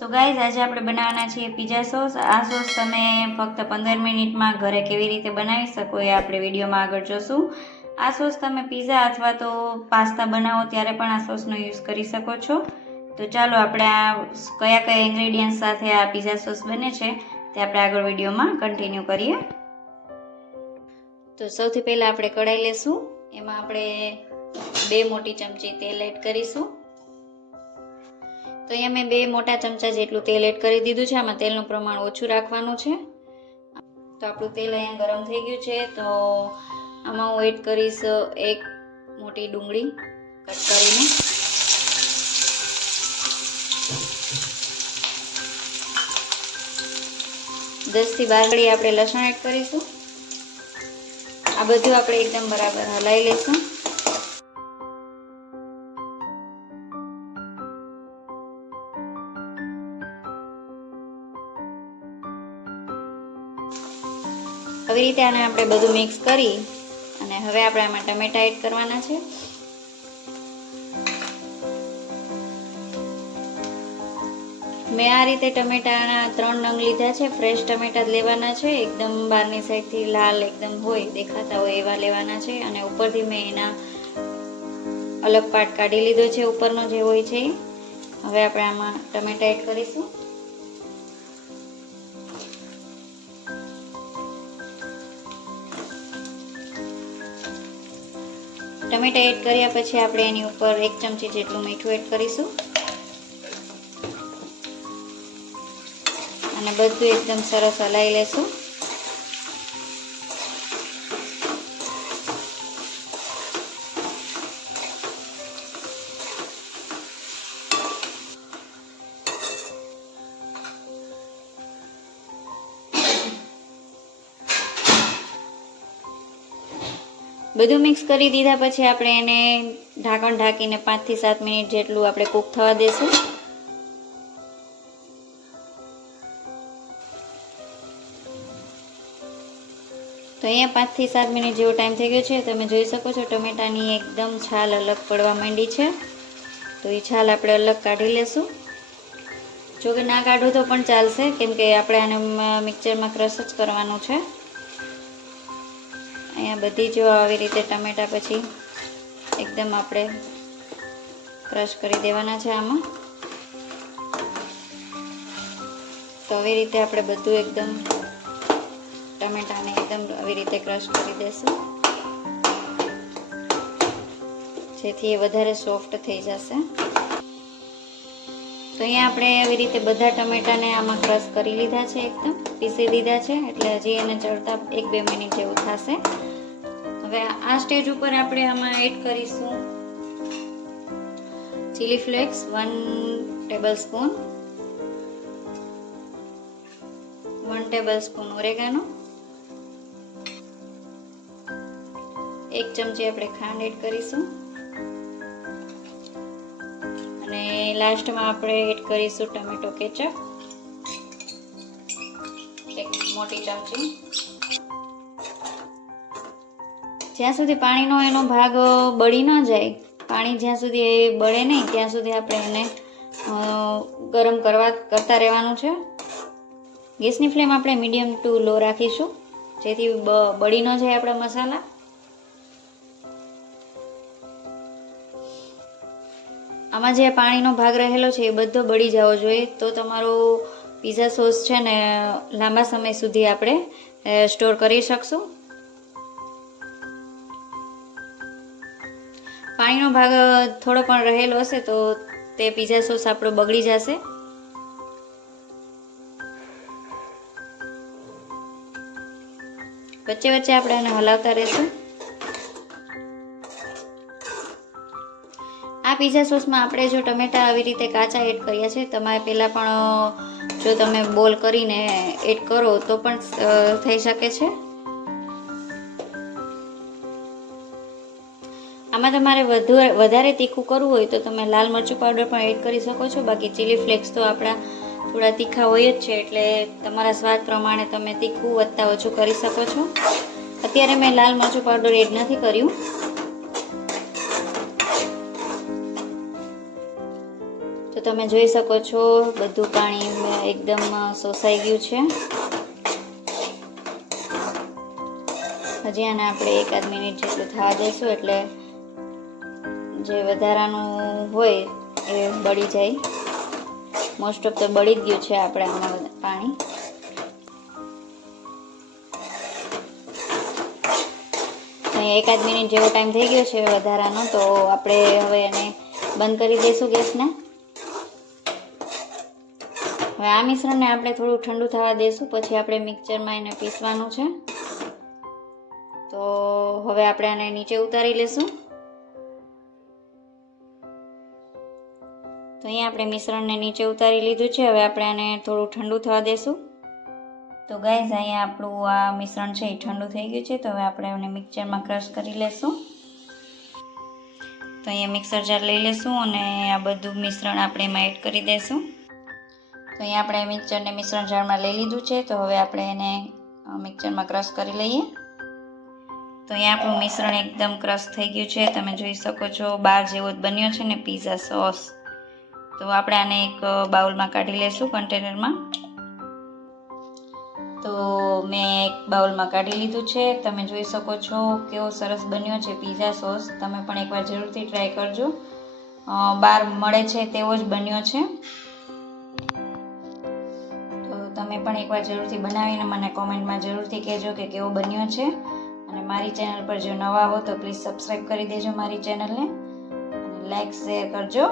So guys આજે આપણે બનાવવાના છીએ પીઝા સોસ આ સોસ તમે ફક્ત પંદર મિનિટમાં ઘરે કેવી રીતે બનાવી શકો એ આપણે વિડીયોમાં આગળ જોશું. આ સોસ તમે પીઝા અથવા તો પાસ્તા બનાવો ત્યારે પણ આ સોસનો યુઝ કરી શકો છો. તો ચાલો આપણે આ કયા કયા ઇન્ગ્રેડિયન્ટ સાથે આ પીઝા સોસ બને છે તે આપણે આગળ વિડીયોમાં કન્ટિન્યુ કરીએ. તો સૌથી પહેલાં આપણે કઢાઈ લેશું. એમાં આપણે બે મોટી ચમચી તેલ એડ કરીશું. તો અહીંયા મેં બે મોટા ચમચા જેટલું તેલ એડ કરી દીધું છે. આમાં તેલનું પ્રમાણ ઓછું રાખવાનું છે. તો આપણું તેલ અહીંયા ગરમ થઈ ગયું છે. તો આમાં હું એડ કરીશ એક મોટી ડુંગળી કટ કરીને. દસથી બાર ઘડી આપણે લસણ એડ કરીશું. આ બધું આપણે એકદમ બરાબર હલાવી લઈશું. આવી રીતે આને આપણે બધું મિક્સ કરી અને હવે આપણે આમાં ટમેટા એડ કરવાના છે. મેં આ રીતે ટમેટાના ત્રણ નંગ લીધા છે. ફ્રેશ ટમેટા જ લેવાના છે. એકદમ બહારની સાઈડથી લાલ એકદમ હોય, દેખાતા હોય એવા લેવાના છે. અને ઉપરથી મેં એના અલગ પાટ કાઢી લીધો છે. ઉપરનો જે હોય છે. હવે આપણે આમાં ટમેટા એડ કરીશું. ટમેટા એડ કર્યા પછી આપણે એની ઉપર એક ચમચી જેટલું મીઠું એડ કરીશું. અને બધું એકદમ સરસ હલાવી લેશું. બધું મિક્સ કરી દીધા પછી આપણે એને ઢાંકણ ઢાંકીને પાંચથી સાત મિનિટ જેટલું આપણે કૂક થવા દેશું. તો અહીંયા પાંચથી સાત મિનિટ જેવો ટાઈમ થઈ ગયો છે. તમે જોઈ શકો છો ટમેટાની એકદમ છાલ અલગ પડવા માંડી છે. તો એ છાલ આપણે અલગ કાઢી લેશું. જોકે ના કાઢો તો પણ ચાલશે, કેમ કે આપણે આને મિક્સરમાં ક્રશ જ કરવાનું છે. અહીંયા બધી જો આવી રીતે ટમેટા પછી એકદમ આપણે ક્રશ કરી દેવાના છે આમાં. તો આવી રીતે આપણે બધું એકદમ ટમેટાને એકદમ આવી રીતે ક્રશ કરી દેશું. જેથી એ વધારે સોફ્ટ થઈ જશે. તો અહીંયા આપણે આવી રીતે બધા ટમેટાને આમાં ક્રશ કરી લીધા છે એકદમ. પીસી દીધા છે, એટલે હજી એને ચડતા એક બે મિનિટ જેવું થશે. હવે આ સ્ટેજ ઉપર આપણે આમાં એડ કરીશું chilli flakes one tablespoon one tablespoon oregano એક ચમચી આપણે ખાંડ એડ કરીશું. અને લાસ્ટમાં આપણે એડ કરીશું ટમેટો કેચઅપ એક મોટી ચમચી. જ્યાં સુધી પાણીનો એનો ભાગ બળી ન જાય, પાણી જ્યાં સુધી એ બળે નહીં, ત્યાં સુધી આપણે એને ગરમ કરવા, કરતા રહેવાનું છે. ગેસની ફ્લેમ આપણે મીડિયમ ટુ લો રાખીશું, જેથી બળી ન જાય આપણા મસાલા. આમાં જે પાણીનો ભાગ રહેલો છે એ બધો બળી જવો જોઈએ. તો તમારો પીઝા સોસ છે ને, લાંબા સમય સુધી આપણે સ્ટોર કરી શકશું. પાણીનો ભાગ થોડો પણ રહેલો હશે તો તે પીઝા સોસ આપણો બગડી જશે. વચ્ચે વચ્ચે આપણે એને હલાવતા રહેશું. આ પીઝા સોસમાં આપણે જો ટમેટા આવી રીતે કાચા એડ કર્યા છે, તમારે પહેલાં પણ જો તમે બોલ કરીને એડ કરો તો પણ થઈ શકે છે. આમાં તમારે વધુ વધારે તીખું કરવું હોય તો તમે લાલ મરચું પાવડર પણ એડ કરી શકો છો. બાકી ચીલી ફ્લેક્સ તો આપણા થોડા તીખા હોય જ છે, એટલે તમારા સ્વાદ પ્રમાણે તમે તીખું વધતા ઓછું કરી શકો છો. અત્યારે મેં લાલ મરચું પાવડર એડ નથી કર્યું. તો તમે જોઈ શકો છો, બધું પાણી એકદમ સોસાઈ ગયું છે. હજી આને આપણે એકાદ મિનિટ જેટલું થવા દઈશું એટલે જે વધારાનું હોય એ બળી જાય. મોસ્ટ ઓફ તો બળી જ ગયું છે આપણે આમાં પાણી. એકાદ મિનિટ જેવો ટાઈમ થઈ ગયો છે વધારાનો, તો આપણે હવે એને બંધ કરી દઈશું ગેસને. હવે આ મિશ્રણને આપણે થોડું ઠંડુ થવા દઈશું, પછી આપણે મિક્સરમાં એને પીસવાનું છે. તો હવે આપણે આને નીચે ઉતારી લેશું. અહીંયા આપણે મિશ્રણને નીચે ઉતારી લીધું છે. હવે આપણે આને થોડું ઠંડુ થવા દેશું. તો ગાઈઝ અહીંયા આપણું આ મિશ્રણ છે એ ઠંડુ થઈ ગયું છે. તો હવે આપણે એને મિક્સરમાં ક્રશ કરી લેશું. તો અહીંયા મિક્સર જાર લઈ લેશું અને આ બધું મિશ્રણ આપણે એમાં એડ કરી દઈશું તો અહીંયા આપણે મિક્સરને મિશ્રણ જારમાં લઈ લીધું છે. તો હવે આપણે એને મિક્સરમાં ક્રશ કરી લઈએ. તો અહીંયા આપણું મિશ્રણ એકદમ ક્રશ થઈ ગયું છે. તમે જોઈ શકો છો, બાર જેવો જ બન્યો છે ને પીઝા સોસ તો આપણે આને એક બાઉલમાં કાઢી લેશું કન્ટેનરમાં. તો મેં એક બાઉલમાં કાઢી લીધું છે. તમે જોઈ શકો છો કેવો સરસ બન્યો છે પીઝા સોસ તમે પણ એકવાર જરૂરથી ટ્રાય કરજો. બહાર મળે છે તેવો જ બન્યો છે. તો તમે પણ એકવાર જરૂરથી બનાવીને મને કોમેન્ટમાં જરૂરથી કહેજો કે કેવો બન્યો છે. અને મારી ચેનલ પર જો નવા હો તો પ્લીઝ સબસ્ક્રાઈબ કરી દેજો મારી ચેનલને. લાઈક શેર કરજો.